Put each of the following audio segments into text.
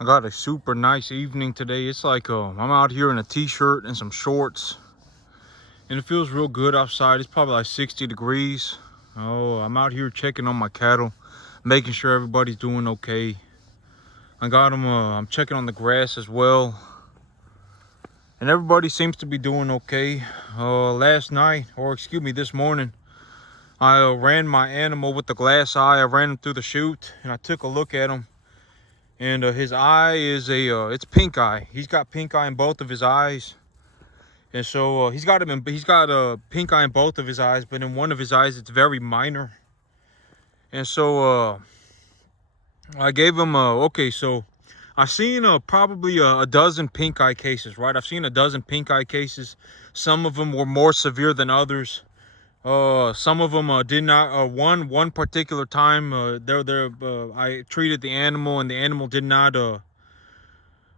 I got a super nice evening today. It's like I'm out here in a t-shirt and some shorts, and it feels real good outside. It's probably like 60 degrees. Oh, I'm out here checking on my cattle, making sure everybody's doing okay. I got them. I'm checking on the grass as well, and everybody seems to be doing okay. Last night, or excuse me, this morning, I ran my animal with the glass eye. I ran him through the chute, and I took a look at him. And his eye is it's pink eye. He's got pink eye in both of his eyes. And so he's got pink eye in both of his eyes, but in one of his eyes it's very minor. And so I gave him okay, so I've seen probably a dozen pink eye cases, right? I've seen a dozen pink eye cases. Some of them were more severe than others. Some of them did not. One particular time, I treated the animal, and the animal did not. The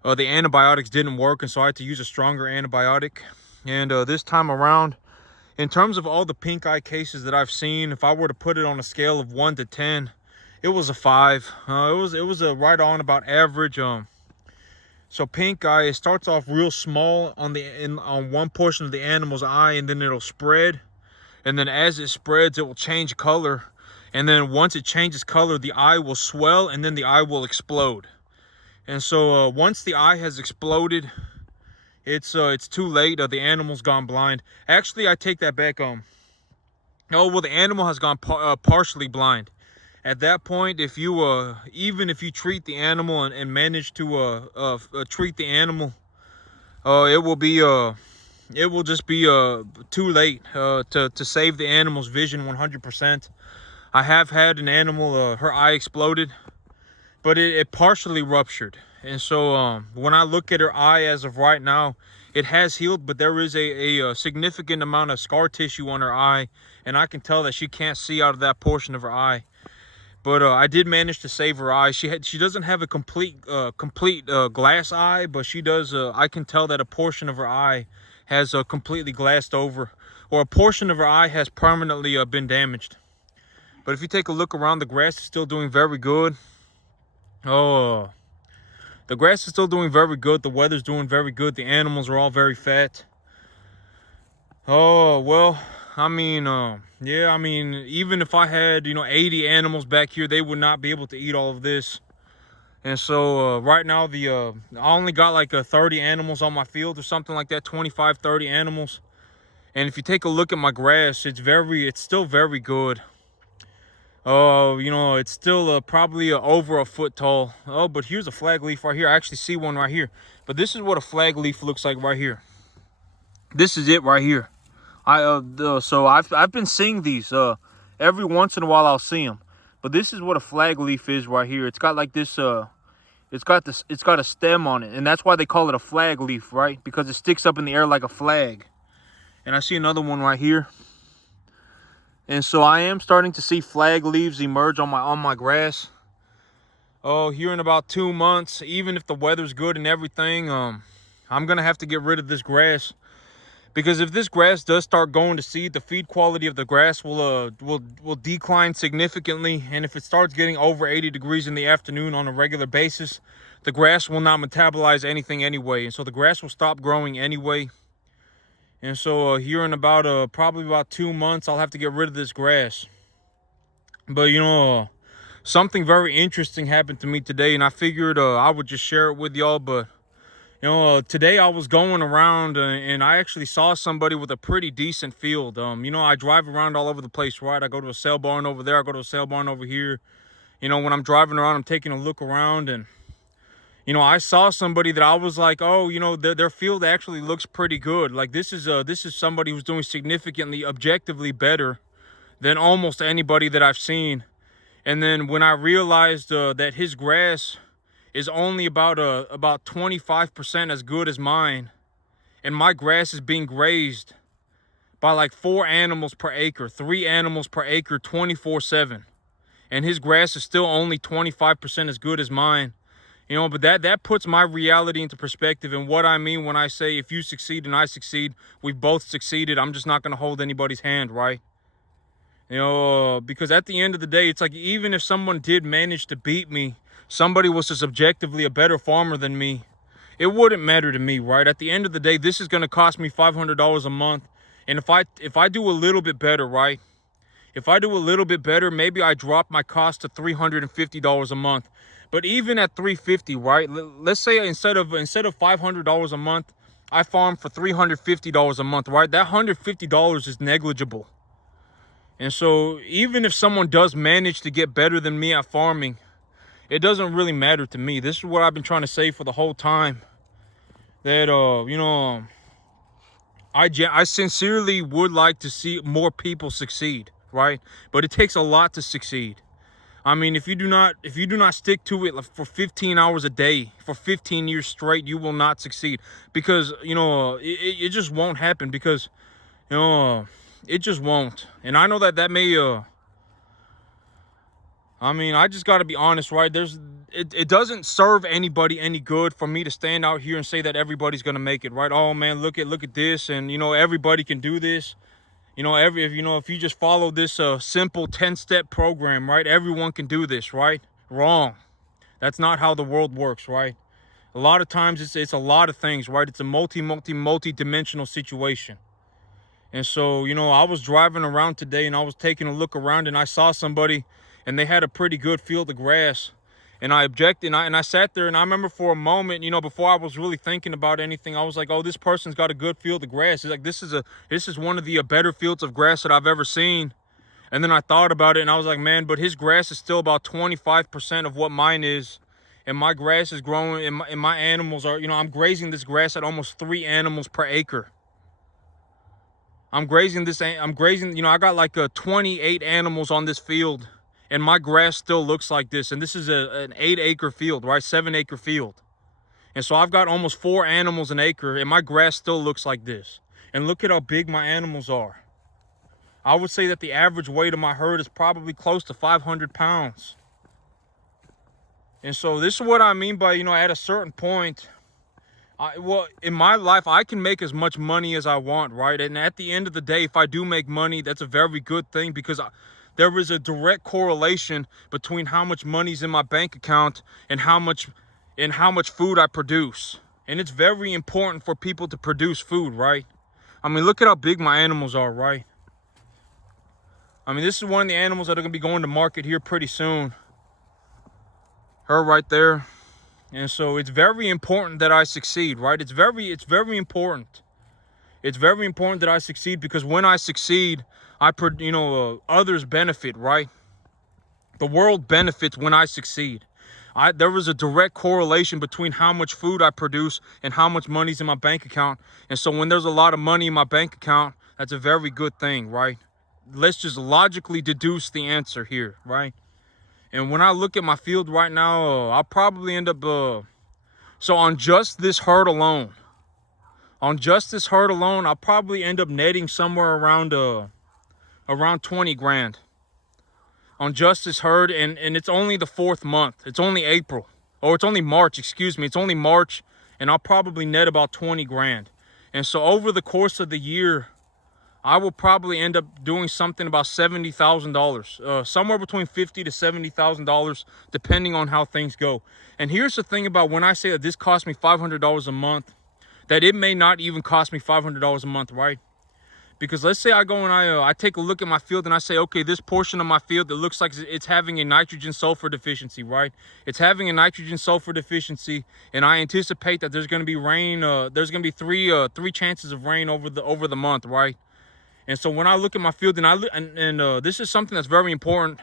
antibiotics didn't work, and so I had to use a stronger antibiotic. And this time around, in terms of all the pink eye cases that I've seen, if I were to put it on a scale of 1 to 10, it was a 5. It was a right on about average. So pink eye, it starts off real small on one portion of the animal's eye, and then it'll spread. And then as it spreads, it will change color. And then once it changes color, the eye will swell, and then the eye will explode. And so once the eye has exploded, it's too late. The animal's gone blind. Actually, I take that back. Oh well, the animal has gone partially blind. At that point, if you even if you treat the animal and manage to treat the animal, it will just be too late to save the animal's vision 100%. I have had an animal, her eye exploded, but it partially ruptured. And so when I look at her eye as of right now, it has healed, but there is a significant amount of scar tissue on her eye, and I can tell that she can't see out of that portion of her eye. But I did manage to save her eye. She doesn't have a complete glass eye, but she does. I can tell that a portion of her eye has completely glassed over, or a portion of her eye has permanently been damaged. But if you take a look around, the grass is still doing very good. Oh, the grass is still doing very good. The weather's doing very good. The animals are all very fat. Oh, well, I mean, yeah, I mean, even if I had, 80 animals back here, they would not be able to eat all of this. And so right now, I only got like 30 animals on my field or something like that, 25, 30 animals. And if you take a look at my grass, it's still very good. It's still probably over a foot tall. Oh, but here's a flag leaf right here. I actually see one right here. But this is what a flag leaf looks like right here. This is it right here. So I've been seeing these every once in a while. I'll see them. But this is what a flag leaf is right here. It's got like this it's got a stem on it, and that's why they call it a flag leaf, right? Because it sticks up in the air like a flag. And I see another one right here. And so I am starting to see flag leaves emerge on my grass. Oh, here in about 2 months, even if the weather's good and everything, I'm gonna have to get rid of this grass. Because if this grass does start going to seed, the feed quality of the grass will decline significantly. And if it starts getting over 80 degrees in the afternoon on a regular basis, the grass will not metabolize anything anyway. And so the grass will stop growing anyway. And so here in about probably about 2 months, I'll have to get rid of this grass. But something very interesting happened to me today, and I figured I would just share it with y'all. But today I was going around and I actually saw somebody with a pretty decent field. I drive around all over the place, right? I go to a sale barn over there, I go to a sale barn over here. When I'm driving around, I'm taking a look around, and I saw somebody that I was like, oh, their field actually looks pretty good. Like this is somebody who's doing significantly objectively better than almost anybody that I've seen. And then when I realized that his grass is only about 25% as good as mine, and my grass is being grazed by like 4 animals per acre, 3 animals per acre, 24/7, and his grass is still only 25% as good as mine. But that puts my reality into perspective. And what I mean when I say if you succeed and I succeed, we've both succeeded. I'm just not going to hold anybody's hand, right? You know, because at the end of the day, it's like even if someone did manage to beat me, somebody was just objectively a better farmer than me, it wouldn't matter to me, right? At the end of the day, this is going to cost me $500 a month. And if I do a little bit better, right? If I do a little bit better, maybe I drop my cost to $350 a month. But even at $350, right? Let's say instead of $500 a month, I farm for $350 a month, right? That $150 is negligible. And so even if someone does manage to get better than me at farming, it doesn't really matter to me. This is what I've been trying to say for the whole time. That, you know, I sincerely would like to see more people succeed, right? But it takes a lot to succeed. I mean, if you do not stick to it for 15 hours a day for 15 years straight, you will not succeed. Because, you know, it just won't happen. Because, you know, it just won't. And I know that may I mean, I just got to be honest, right? It doesn't serve anybody any good for me to stand out here and say that everybody's going to make it, right? Oh man, look at this, and you know, everybody can do this. You know, if you just follow this simple 10-step program, right? Everyone can do this, right? Wrong. That's not how the world works, right? A lot of times it's a lot of things, right? It's a multi-dimensional situation. And so, you know, I was driving around today and I was taking a look around and I saw somebody and they had a pretty good field of grass. And I objected and I sat there and I remember for a moment, you know, before I was really thinking about anything, I was like, oh, this person's got a good field of grass. It's like, this is one of the better fields of grass that I've ever seen. And then I thought about it and I was like, man, but his grass is still about 25% of what mine is. And my grass is growing and my animals are, you know, I'm grazing this grass at almost 3 animals per acre. I'm grazing, you know, I got like 28 animals on this field. And my grass still looks like this. And this is an 8-acre field, right? 7-acre field. And so I've got almost 4 animals an acre. And my grass still looks like this. And look at how big my animals are. I would say that the average weight of my herd is probably close to 500 pounds. And so this is what I mean by, you know, at a certain point, well, in my life, I can make as much money as I want, right? And at the end of the day, if I do make money, that's a very good thing because there is a direct correlation between how much money's in my bank account and how much food I produce. And it's very important for people to produce food, right? I mean, look at how big my animals are, right? I mean, this is one of the animals that are going to be going to market here pretty soon. Her right there. And so it's very important that I succeed, right? It's very important. It's very important that I succeed because when I succeed, others benefit, right? The world benefits when I succeed. There is a direct correlation between how much food I produce and how much money's in my bank account. And so when there's a lot of money in my bank account, that's a very good thing, right? Let's just logically deduce the answer here, right? And when I look at my field right now, I'll probably end up, so on just this herd alone, I'll probably end up netting somewhere around 20 grand. On just this herd, and it's only the 4th month. It's only April, or it's only March, excuse me. It's only March, and I'll probably net about 20 grand. And so over the course of the year, I will probably end up doing something about $70,000, somewhere between $50,000 to $70,000, depending on how things go. And here's the thing about when I say that this cost me $500 a month, that it may not even cost me $500 a month, right? Because let's say I go and I take a look at my field and I say, okay, this portion of my field, it looks like it's having a nitrogen sulfur deficiency, right? It's having a nitrogen sulfur deficiency, and I anticipate that there's going to be rain. There's going to be three chances of rain over the month, right? And so when I look at my field and this is something that's very important,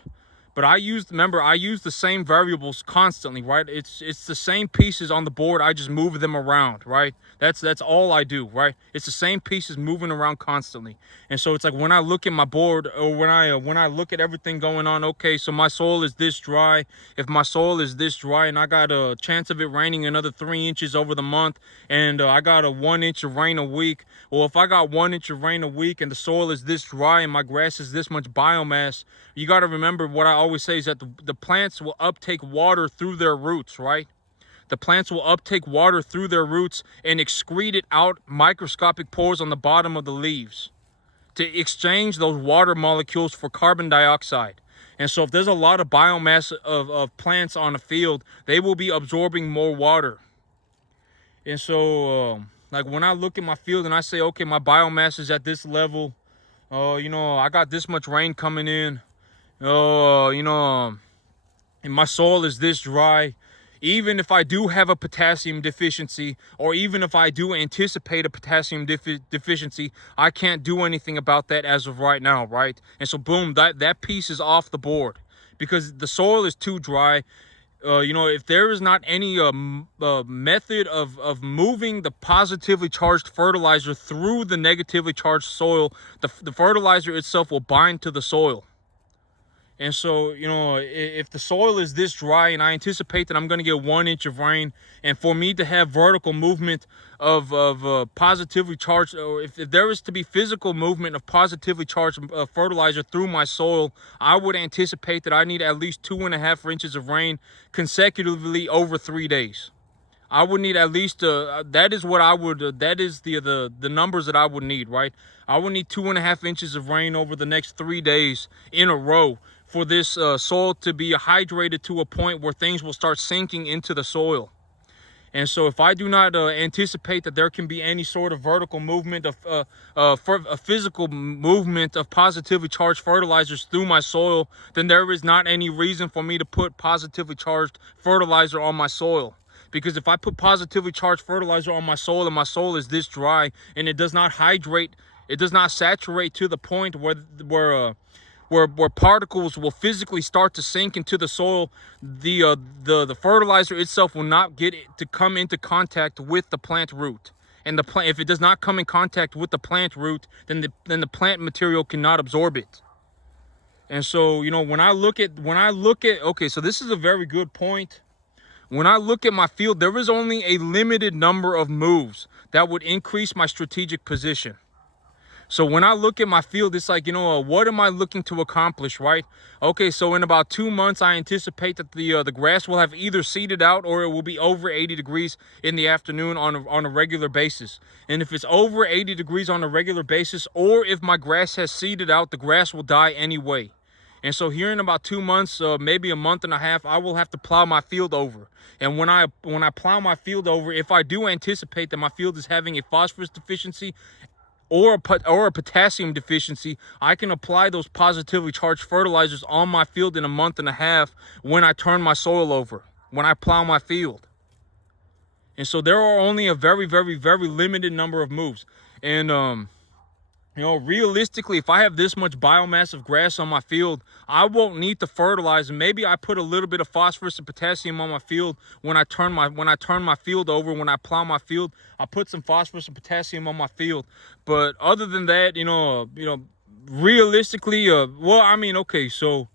but I use the same variables constantly, right? It's the same pieces on the board. I just move them around, right? That's all I do, right? It's the same pieces moving around constantly. And so it's like when I look at my board, or when I look at everything going on, okay, so my soil is this dry. If my soil is this dry and I got a chance of it raining another 3 inches over the month, and I got a 1 inch of rain a week, well, if I got 1 inch of rain a week and the soil is this dry and my grass is this much biomass, you got to remember what I always say is that the plants will uptake water through their roots, right? The plants will uptake water through their roots and excrete it out microscopic pores on the bottom of the leaves to exchange those water molecules for carbon dioxide. And so if there's a lot of biomass of plants on the field, they will be absorbing more water. And so like when I look at my field and I say, okay, my biomass is at this level, you know, I got this much rain coming in, you know, and my soil is this dry. Even if I do have a potassium deficiency, or even if I do anticipate a potassium deficiency, I can't do anything about that as of right now, right? And so boom, that piece is off the board because the soil is too dry. You know, if there is not any method of moving the positively charged fertilizer through the negatively charged soil, the fertilizer itself will bind to the soil. And so, you know, if the soil is this dry and I anticipate that I'm going to get 1 inch of rain, and for me to have vertical movement of positively charged, or if there is to be physical movement of positively charged fertilizer through my soil, I would anticipate that I need at least 2.5 inches of rain consecutively over 3 days. I would need at least, that is what I would, that is the numbers that I would need, right? I would need 2.5 inches of rain over the next 3 days in a row for this soil to be hydrated to a point where things will start sinking into the soil. And so if I do not anticipate that there can be any sort of vertical movement of a physical movement of positively charged fertilizers through my soil, then there is not any reason for me to put positively charged fertilizer on my soil. Because if I put positively charged fertilizer on my soil and my soil is this dry and it does not hydrate, it does not saturate to the point where particles will physically start to sink into the soil, the fertilizer itself will not get it to come into contact with the plant root. And the plant, if it does not come in contact with the plant root, then the plant material cannot absorb it. And so, you know, when I look at, okay, so this is a very good point. When I look at my field, there is only a limited number of moves that would increase my strategic position. So when I look at my field, it's like, you know, what am I looking to accomplish, right? Okay, so in about 2 months, I anticipate that the grass will have either seeded out or it will be over 80 degrees in the afternoon on a regular basis. And if it's over 80 degrees on a regular basis, or if my grass has seeded out, the grass will die anyway. And so here in about 2 months, maybe a month and a half, I will have to plow my field over. And when I plow my field over, if I do anticipate that my field is having a phosphorus deficiency or a potassium deficiency, I can apply those positively charged fertilizers on my field in a month and a half when I turn my soil over, when I plow my field. And so there are only a very, very, very limited number of moves. And you know, realistically, if I have this much biomass of grass on my field, I won't need to fertilize. And maybe I put a little bit of phosphorus and potassium on my field when I turn my field over. When I plow my field, I put some phosphorus and potassium on my field. But other than that, you know, realistically, well, I mean, okay, so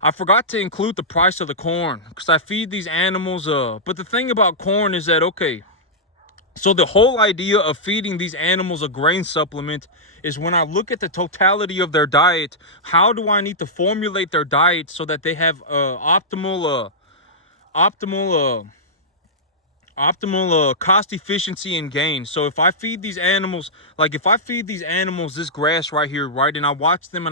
I forgot to include the price of the corn because I feed these animals. But the thing about corn is that, okay, so the whole idea of feeding these animals a grain supplement is when I look at the totality of their diet, how do I need to formulate their diet so that they have optimal cost efficiency and gain. So if I feed these animals, this grass right here, right, and I watch them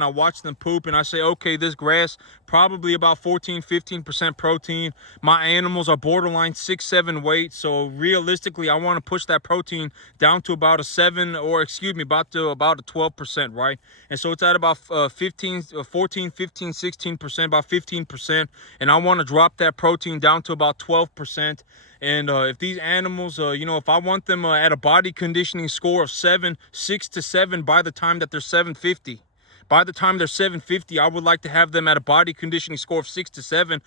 poop, and I say, okay, this grass probably about 14-15% protein. My animals are borderline 6-7 weight, so realistically I want to push that protein down to about a 12%, right? And so it's at about 16%, about 15%, and I want to drop that protein down to about 12%. And if these animals, if I want them at a body conditioning score of 6 to 7 by the time that they're 750, I would like to have them at a body conditioning score of 6 to 7.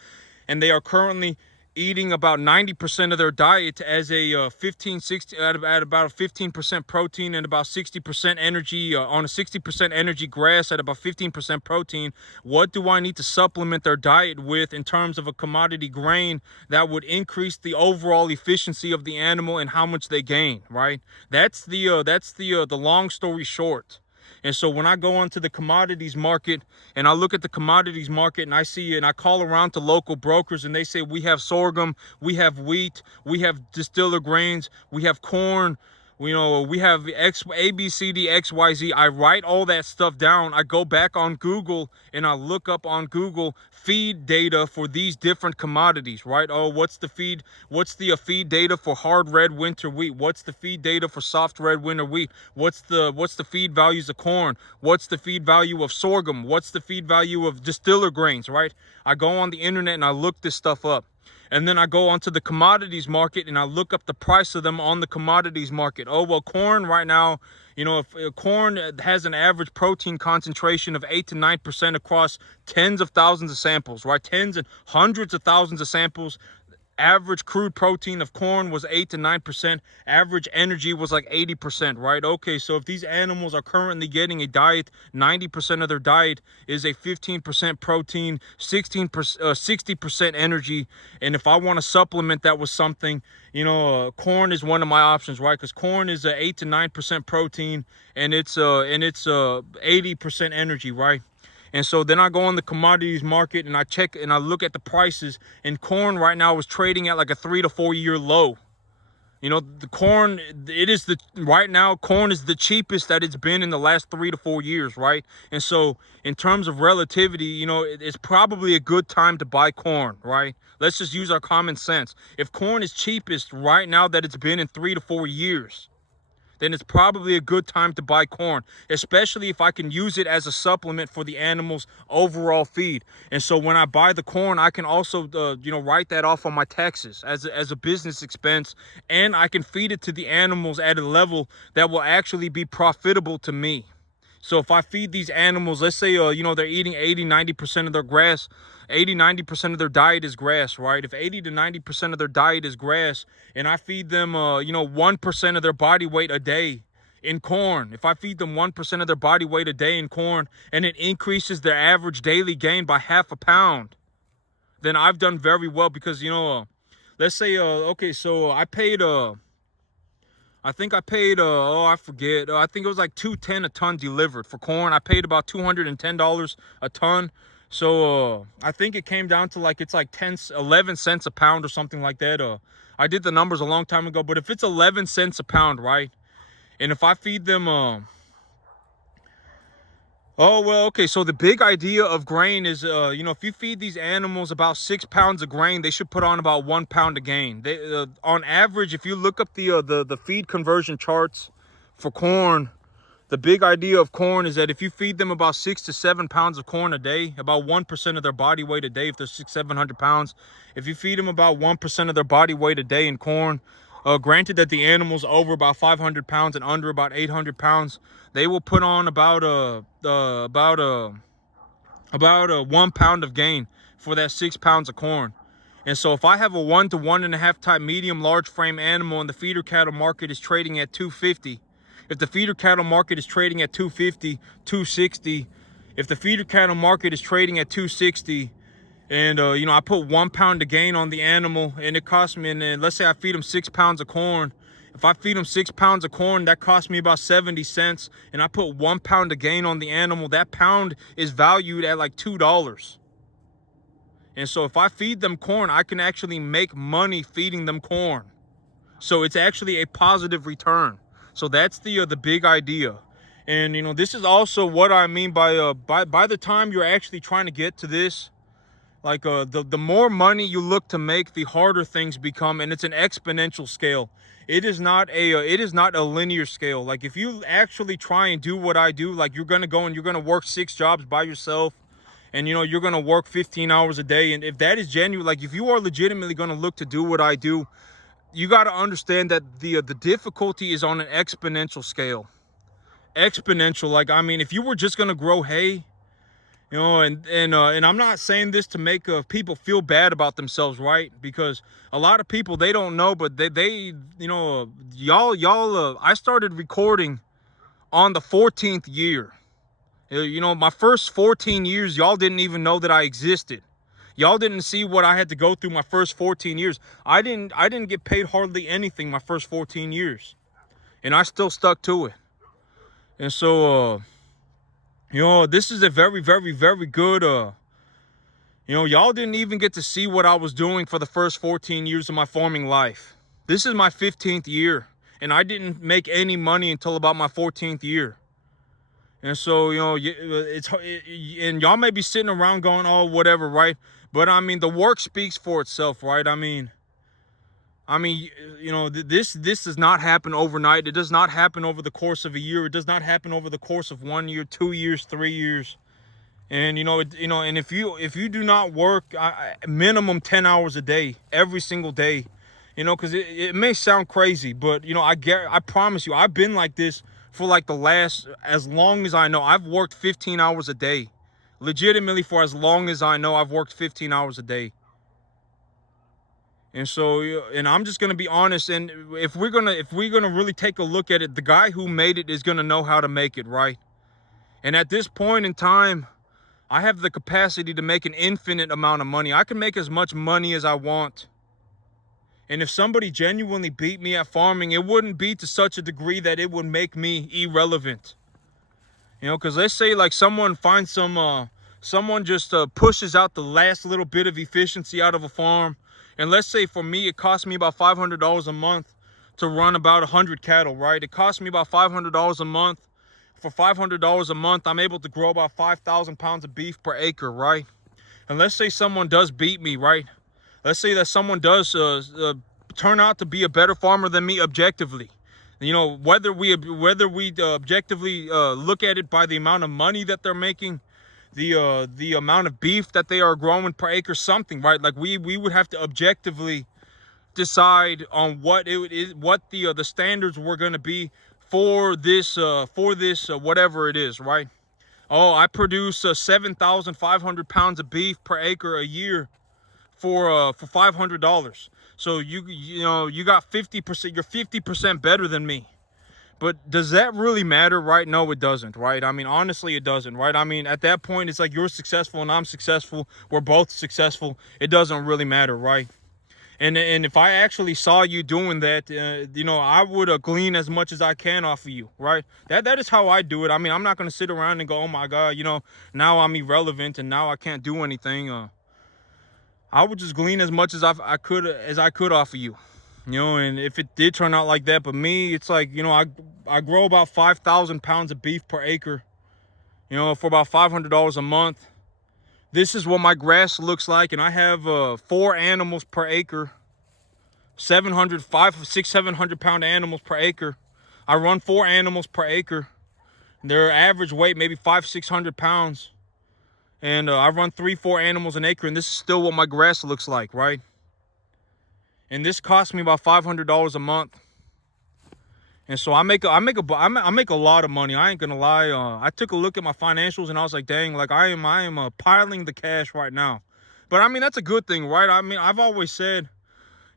And they are currently eating about 90% of their diet as a at about a 15% protein and about 60% energy on a 60% energy grass at about 15% protein. What do I need to supplement their diet with in terms of a commodity grain that would increase the overall efficiency of the animal and how much they gain, right? That's the long story short. And so when I go onto the commodities market and I look at the commodities market and I see, and I call around to local brokers and they say, we have sorghum, we have wheat, we have distiller grains, we have corn, We have X, A, B, C, D, X, Y, Z. I write all that stuff down. I go back on Google and I look up on Google feed data for these different commodities, right? Oh, what's the feed? What's the feed data for hard red winter wheat? What's the feed data for soft red winter wheat? What's the feed values of corn? What's the feed value of sorghum? What's the feed value of distiller grains, right? I go on the internet and I look this stuff up. And then I go onto the commodities market and I look up the price of them on the commodities market. Oh, well, corn right now, if corn has an average protein concentration of 8 to 9% across tens of thousands of samples, right? Tens and hundreds of thousands of samples. Average crude protein of corn was 8 to 9%. Average energy was like 80%, right? Okay, so if these animals are currently getting a diet, 90% of their diet is a 15% protein, 60% energy. And if I want to supplement that with something, corn is one of my options, right? Because corn is a 8 to 9% protein and it's 80% energy, right? And so then I go on the commodities market and I check and I look at the prices, and corn right now is trading at like a 3 to 4 year low. The corn, right now, corn is the cheapest that it's been in the last 3 to 4 years, right? And so in terms of relativity, it's probably a good time to buy corn, right? Let's just use our common sense. If corn is cheapest right now that it's been in 3 to 4 years, then it's probably a good time to buy corn, especially if I can use it as a supplement for the animals' overall feed. And so when I buy the corn, I can also, write that off on my taxes as a business expense, and I can feed it to the animals at a level that will actually be profitable to me. So if I feed these animals, let's say, they're eating 80, 90% of their grass, 80, 90% of their diet is grass, right? If 80 to 90% of their diet is grass and I feed them, 1% of their body weight a day in corn, if I feed them 1% of their body weight a day in corn and it increases their average daily gain by half a pound, then I've done very well because, let's say, okay, so I paid, I think I paid, I forget. I think it was like $2.10 a ton delivered for corn. I paid about $210 a ton. So I think it came down to like, it's like 11 cents a pound or something like that. I did the numbers a long time ago, but if it's 11 cents a pound, right? And if I feed them, oh, well, okay, so the big idea of grain is, if you feed these animals about 6 pounds of grain, they should put on about 1 pound of gain. They, on average, if you look up the feed conversion charts for corn, the big idea of corn is that if you feed them about 6 to 7 pounds of corn a day, about 1% of their body weight a day, if they're 700 pounds, if you feed them about 1% of their body weight a day in corn, granted that the animal's over about 500 pounds and under about 800 pounds, they will put on about 1 pound of gain for that 6 pounds of corn. And so if I have a 1 to 1.5 type medium large frame animal and the feeder cattle market is trading at 250, if the feeder cattle market is trading at 250, 260, if the feeder cattle market is trading at 260, and I put 1 pound of gain on the animal and it costs me, and let's say I feed them 6 pounds of corn. If I feed them 6 pounds of corn, that costs me about 70 cents, and I put 1 pound of gain on the animal, that pound is valued at like $2. And so if I feed them corn, I can actually make money feeding them corn. So it's actually a positive return. So that's the big idea. And this is also what I mean by the time you're actually trying to get to this, like the more money you look to make, the harder things become, and it's an exponential scale. It is not a linear scale. Like if you actually try and do what I do, like you're gonna go and you're gonna work 6 jobs by yourself, and you're gonna work 15 hours a day, and if that is genuine, like if you are legitimately gonna look to do what I do, you got to understand that the difficulty is on an exponential scale. Exponential, like, I mean, if you were just gonna grow hay, and I'm not saying this to make people feel bad about themselves, right? Because a lot of people, they don't know, but they y'all, I started recording on the 14th year. My first 14 years, y'all didn't even know that I existed. Y'all didn't see what I had to go through my first 14 years. I didn't get paid hardly anything my first 14 years. And I still stuck to it. And so, this is a very, very, very good, y'all didn't even get to see what I was doing for the first 14 years of my farming life. This is my 15th year. and I didn't make any money until about my 14th year. And so, you know, and y'all may be sitting around going, oh, whatever, right? But I mean, the work speaks for itself, right? I mean, you know, this does not happen overnight. It does not happen over the course of a year. It does not happen over the course of 1 year, 2 years, 3 years. And and if you do not work minimum 10 hours a day, every single day, you know, because it may sound crazy, but you know, I promise you, I've been like this for like as long as I know. I've worked 15 hours a day, legitimately. For as long as I know, I've worked 15 hours a day. And so, and I'm just gonna be honest. And if we're gonna really take a look at it, the guy who made it is gonna know how to make it, right? And at this point in time, I have the capacity to make an infinite amount of money. I can make as much money as I want. And if somebody genuinely beat me at farming, it wouldn't be to such a degree that it would make me irrelevant. You know, because let's say like someone finds someone just pushes out the last little bit of efficiency out of a farm. And let's say for me, it costs me about $500 a month to run about 100 cattle, right? It costs me about $500 a month. For $500 a month, I'm able to grow about 5,000 pounds of beef per acre, right? And let's say someone does beat me, right? Let's say that someone does turn out to be a better farmer than me objectively. You know, whether we objectively look at it by the amount of money that they're making, the amount of beef that they are growing per acre, something, right? Like we would have to objectively decide on what the standards were going to be for this whatever it is, right? Oh, I produce 7,500 pounds of beef per acre a year for $500. So you got 50%. You're 50% better than me. But does that really matter, right? No, it doesn't, right? I mean, honestly, it doesn't, right? I mean, at that point, it's like you're successful and I'm successful. We're both successful. It doesn't really matter, right? And if I actually saw you doing that, you know, I would glean as much as I can off of you, right? That is how I do it. I mean, I'm not going to sit around and go, oh my God, you know, now I'm irrelevant and now I can't do anything. I would just glean as much as I could off of you, you know. And if it did turn out like that, but me, it's like, you know, I grow about 5,000 pounds of beef per acre, you know, for about $500 a month. This is what my grass looks like, and I have 4 animals per acre, 700 pound animals per acre. I run 4 animals per acre. Their average weight maybe 500-600 pounds, and I run 3-4 animals an acre, and this is still what my grass looks like, right? And this costs me about $500 a month. And so I make a lot of money. I ain't gonna lie. I took a look at my financials and I was like, dang, like I am piling the cash right now. But I mean, that's a good thing, right? I mean, I've always said,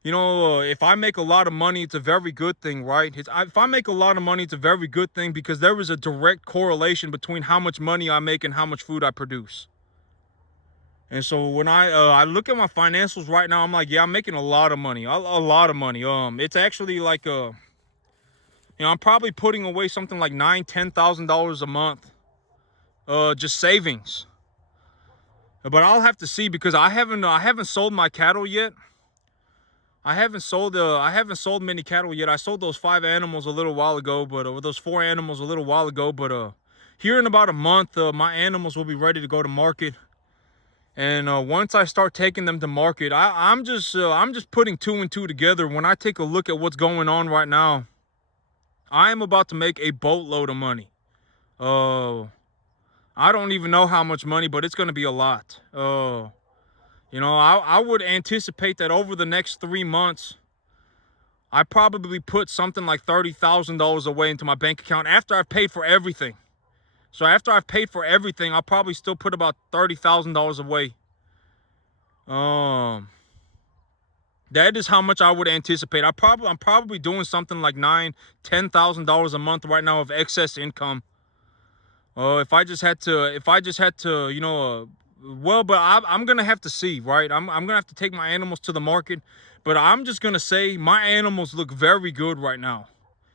you know, if I make a lot of money, it's a very good thing, right? If I make a lot of money, it's a very good thing, because there is a direct correlation between how much money I make and how much food I produce. And so when I look at my financials right now, I'm like, yeah, I'm making a lot of money, a lot of money. It's actually like you know, I'm probably putting away something like $9,000-$10,000 a month, just savings. But I'll have to see, because I haven't sold my cattle yet. I haven't sold many cattle yet. I sold those 5 animals a little while ago, but those 4 animals a little while ago. But here in about a month, my animals will be ready to go to market. And once I start taking them to market, I'm just putting 2 and 2 together. When I take a look at what's going on right now, I am about to make a boatload of money. I don't even know how much money, but it's going to be a lot. You know, I would anticipate that over the next 3 months, I probably put something like $30,000 away into my bank account after I've paid for everything. So after I've paid for everything, I'll probably still put about $30,000 away. That is how much I would anticipate. I'm probably doing something like $9,000-$10,000 a month right now of excess income. If I just had to, you know, well, but I'm gonna have to see, right? I'm gonna have to take my animals to the market, but I'm just gonna say my animals look very good right now.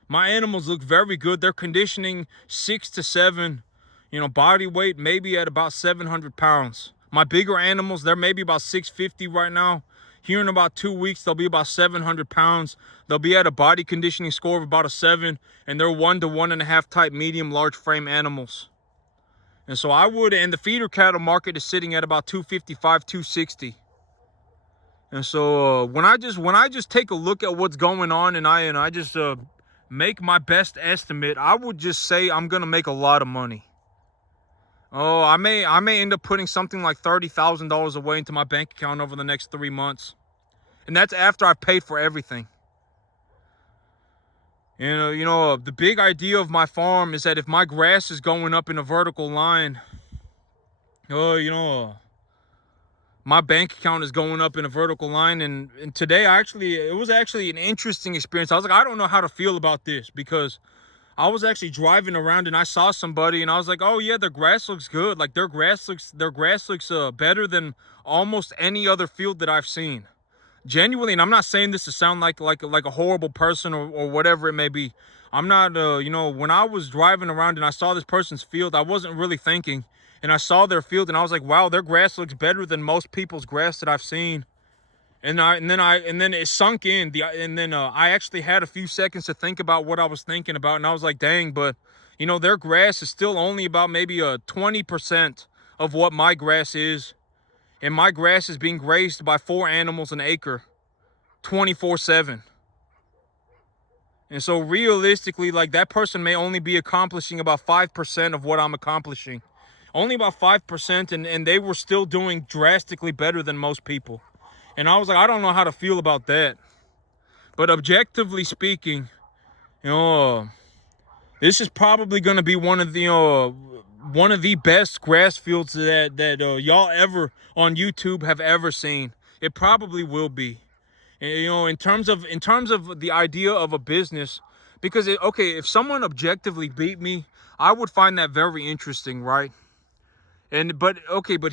My animals look very good. They're conditioning 6 to 7, you know, body weight maybe at about 700 pounds. My bigger animals, they're maybe about 650 right now. Here in about 2 weeks, they'll be about 700 pounds. They'll be at a body conditioning score of about a 7, and they're 1 to 1.5 type medium large frame animals. And so and the feeder cattle market is sitting at about 255, 260. And so when I just take a look at what's going on, and I just make my best estimate, I would just say I'm gonna make a lot of money. Oh, I may end up putting something like $30,000 away into my bank account over the next 3 months, and that's after I've paid for everything. And the big idea of my farm is that if my grass is going up in a vertical line, my bank account is going up in a vertical line. And today, it was actually an interesting experience. I was like, I don't know how to feel about this, because I was actually driving around and I saw somebody and I was like, oh yeah, their grass looks good. Like their grass looks better than almost any other field that I've seen. Genuinely, and I'm not saying this to sound like a horrible person or whatever it may be. I'm not, when I was driving around and I saw this person's field, I wasn't really thinking. And I saw their field and I was like, wow, their grass looks better than most people's grass that I've seen. And then it sunk in. I actually had a few seconds to think about what I was thinking about, and I was like, dang, but their grass is still only about maybe 20% of what my grass is. And my grass is being grazed by 4 animals an acre, 24/7. And so realistically, like, that person may only be accomplishing about 5% of what I'm accomplishing. Only about 5%, and they were still doing drastically better than most people. And I was like, I don't know how to feel about that. But objectively speaking, this is probably going to be one of the best grass fields that y'all ever on YouTube have ever seen. It probably will be. And, in terms of the idea of a business, because if someone objectively beat me, I would find that very interesting, right? But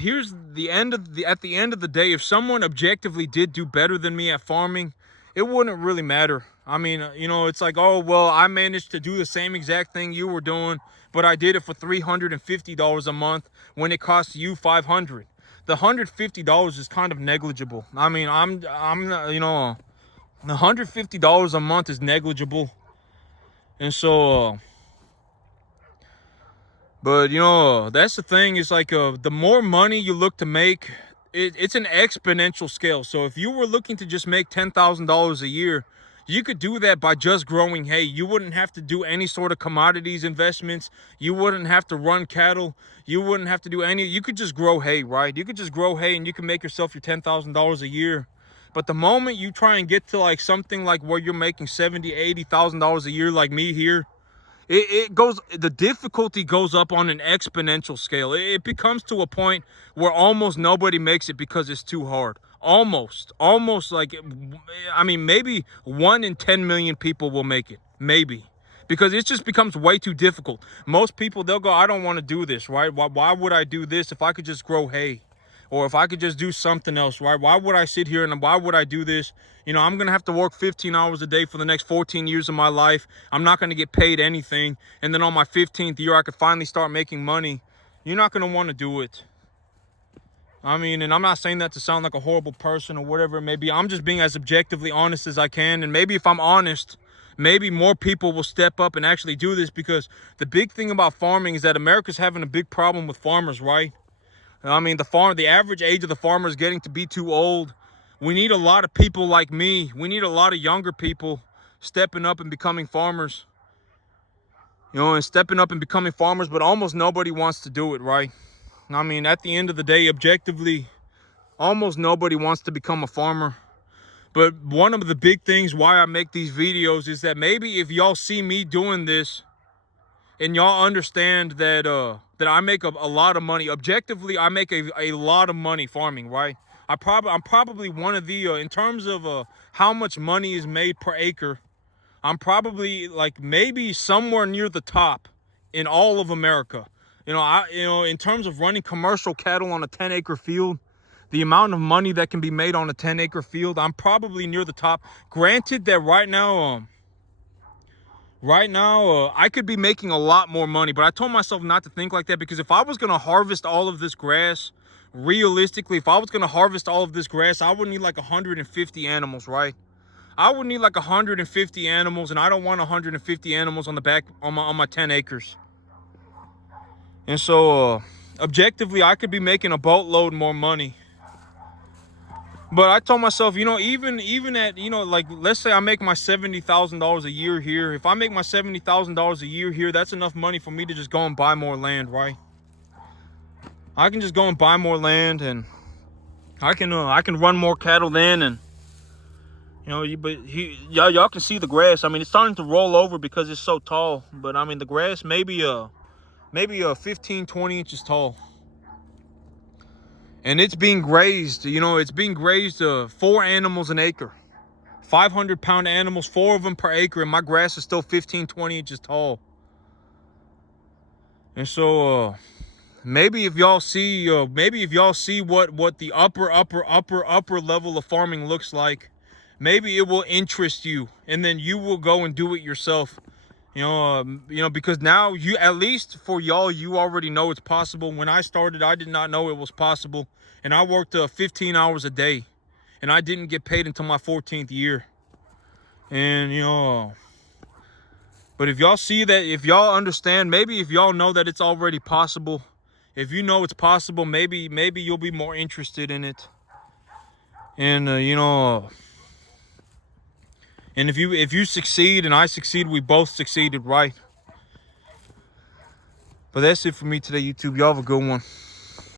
here's at the end of the day, if someone objectively did do better than me at farming, it wouldn't really matter. I mean, it's like, oh, well, I managed to do the same exact thing you were doing, but I did it for $350 a month when it costs you $500. The $150 is kind of negligible. I mean, the $150 a month is negligible. And so, but that's the thing, is like, the more money you look to make, it's an exponential scale. So if you were looking to just make $10,000 a year, you could do that by just growing hay. You wouldn't have to do any sort of commodities investments. You wouldn't have to run cattle. You wouldn't have to do you could just grow hay, right? You could just grow hay and you can make yourself your $10,000 a year. But the moment you try and get to like something like where you're making $70,000, $80,000 a year, like me here, the difficulty goes up on an exponential scale. It becomes to a point where almost nobody makes it because it's too hard. Almost like, I mean, maybe 1 in 10 million people will make it, maybe, because it just becomes way too difficult. Most people, they'll go, I don't want to do this, right? Why would I do this if I could just grow hay? Or if I could just do something else, right? Why would I sit here and why would I do this? I'm going to have to work 15 hours a day for the next 14 years of my life. I'm not going to get paid anything. And then on my 15th year, I could finally start making money. You're not going to want to do it. I mean, and I'm not saying that to sound like a horrible person or whatever it may be. I'm just being as objectively honest as I can. And maybe if I'm honest, maybe more people will step up and actually do this, because the big thing about farming is that America's having a big problem with farmers, right? I mean, the average age of the farmer is getting to be too old. We need a lot of people like me. We need a lot of younger people stepping up and becoming farmers. But almost nobody wants to do it, right? I mean, at the end of the day, objectively, almost nobody wants to become a farmer. But one of the big things why I make these videos is that maybe if y'all see me doing this and y'all understand that I make a lot of money. Objectively, I make a lot of money farming, right? I'm probably one of the, in terms of how much money is made per acre, I'm probably like maybe somewhere near the top in all of America. In terms of running commercial cattle on a 10-acre field, the amount of money that can be made on a 10-acre field, I'm probably near the top. Granted that right now, I could be making a lot more money, but I told myself not to think like that, because if I was going to harvest all of this grass realistically, if I was going to harvest all of this grass, I would need like 150 animals, right? I would need like 150 animals, and I don't want 150 animals on the back on my 10 acres. And so objectively, I could be making a boatload more money. But I told myself, you know, even at, you know, like, let's say I make my $70,000 a year here. If I make my $70,000 a year here, that's enough money for me to just go and buy more land, right? I can just go and buy more land, and I can run more cattle then, and you know, y'all can see the grass. I mean, it's starting to roll over because it's so tall. But I mean, the grass maybe 15, 20 inches tall. And it's being grazed, you know, it's being grazed 4 animals an acre. 500-pound animals, 4 of them per acre, and my grass is still 15, 20 inches tall. And so maybe if y'all see what the upper level of farming looks like, maybe it will interest you, and then you will go and do it yourself. You know, because now you, at least for y'all, you already know it's possible. When I started, I did not know it was possible. And I worked 15 hours a day, and I didn't get paid until my 14th year. And, you know, but if y'all see that, if y'all understand, maybe if y'all know that it's already possible, if you know it's possible, maybe you'll be more interested in it. And, you know, and if you succeed and I succeed, we both succeeded, right? But that's it for me today, YouTube. Y'all have a good one.